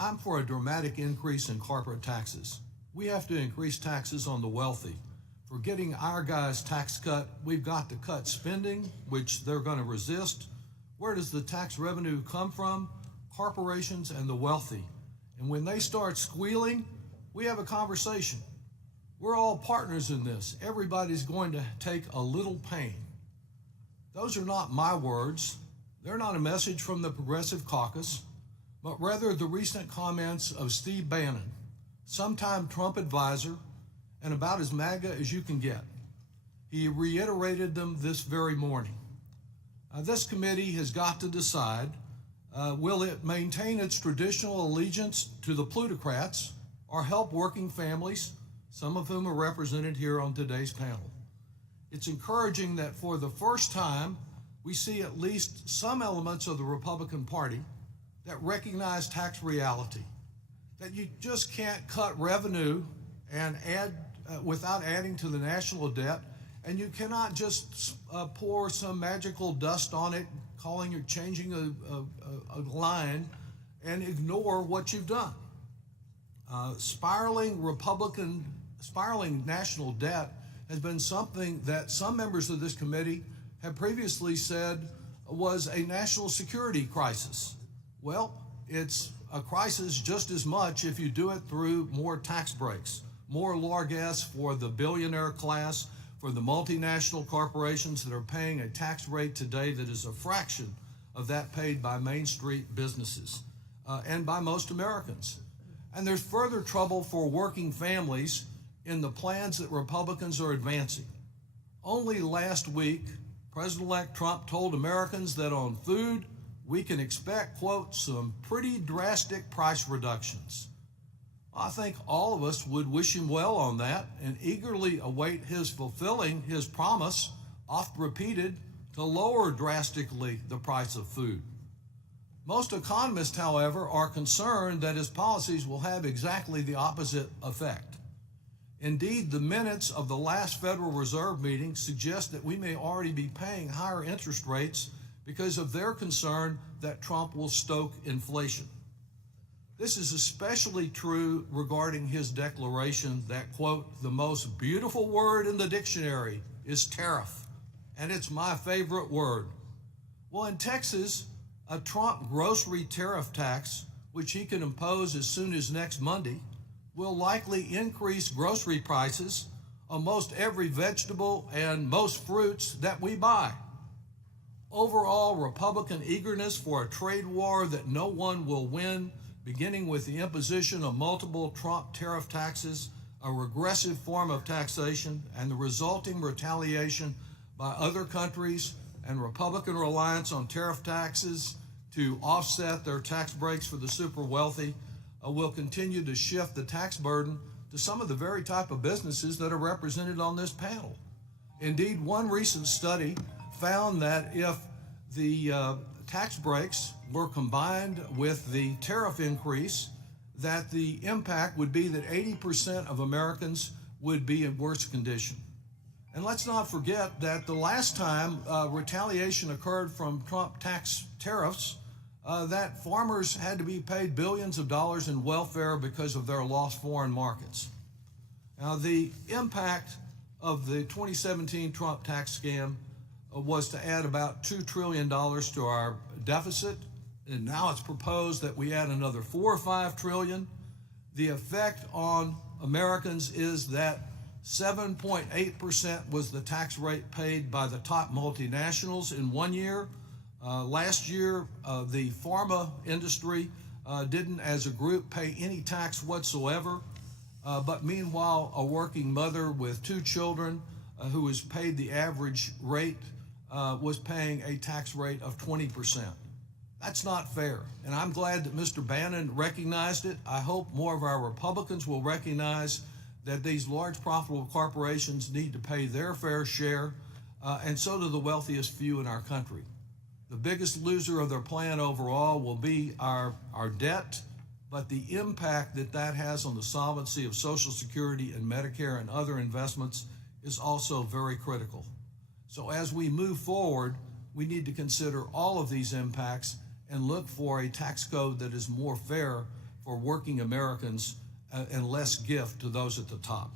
I'm for a dramatic increase in corporate taxes. We have to increase taxes on the wealthy. For getting our guys tax cut, we've got to cut spending, which they're going to resist. Where does the tax revenue come from? Corporations and the wealthy. And when they start squealing, we have a conversation. We're all partners in this. Everybody's going to take a little pain. Those are not my words. They're not a message from the Progressive Caucus, but rather the recent comments of Steve Bannon, sometime Trump advisor, and about as MAGA as you can get. He reiterated them this very morning. This committee has got to decide, will it maintain its traditional allegiance to the plutocrats or help working families, some of whom are represented here on today's panel? It's encouraging that for the first time, we see at least some elements of the Republican Party that recognize tax reality, that you just can't cut revenue and add without adding to the national debt, and you cannot just pour some magical dust on it, calling or changing a line, and ignore what you've done. Spiraling national debt has been something that some members of this committee have previously said was a national security crisis. Well, it's a crisis just as much if you do it through more tax breaks, more largesse for the billionaire class, for the multinational corporations that are paying a tax rate today that is a fraction of that paid by Main Street businesses and by most Americans. And there's further trouble for working families in the plans that Republicans are advancing. Only last week, President-elect Trump told Americans that on food, we can expect, quote, some pretty drastic price reductions. I think all of us would wish him well on that and eagerly await his fulfilling his promise, oft repeated, to lower drastically the price of food. Most economists, however, are concerned that his policies will have exactly the opposite effect. Indeed, the minutes of the last Federal Reserve meeting suggest that we may already be paying higher interest rates because of their concern that Trump will stoke inflation. This is especially true regarding his declaration that, quote, the most beautiful word in the dictionary is tariff, and it's my favorite word. Well, in Texas, a Trump grocery tariff tax, which he can impose as soon as next Monday, will likely increase grocery prices on most every vegetable and most fruits that we buy. Overall, Republican eagerness for a trade war that no one will win, beginning with the imposition of multiple Trump tariff taxes, a regressive form of taxation, and the resulting retaliation by other countries, and Republican reliance on tariff taxes to offset their tax breaks for the super wealthy, will continue to shift the tax burden to some of the very type of businesses that are represented on this panel. Indeed, one recent study found that if the tax breaks were combined with the tariff increase, that the impact would be that 80% of Americans would be in worse condition. And let's not forget that the last time retaliation occurred from Trump tax tariffs, that farmers had to be paid billions of dollars in welfare because of their lost foreign markets. Now, the impact of the 2017 Trump tax scam was to add about $2 trillion to our deficit, and now it's proposed that we add another $4 or $5 trillion. The effect on Americans is that 7.8% was the tax rate paid by the top multinationals in 1 year. Last year, the pharma industry didn't, as a group, pay any tax whatsoever. But meanwhile, a working mother with 2 children who was paid the average rate was paying a tax rate of 20%. That's not fair. And I'm glad that Mr. Bannon recognized it. I hope more of our Republicans will recognize that these large profitable corporations need to pay their fair share, and so do the wealthiest few in our country. The biggest loser of their plan overall will be our debt, but the impact that that has on the solvency of Social Security and Medicare and other investments is also very critical. So as we move forward, we need to consider all of these impacts and look for a tax code that is more fair for working Americans and less gift to those at the top.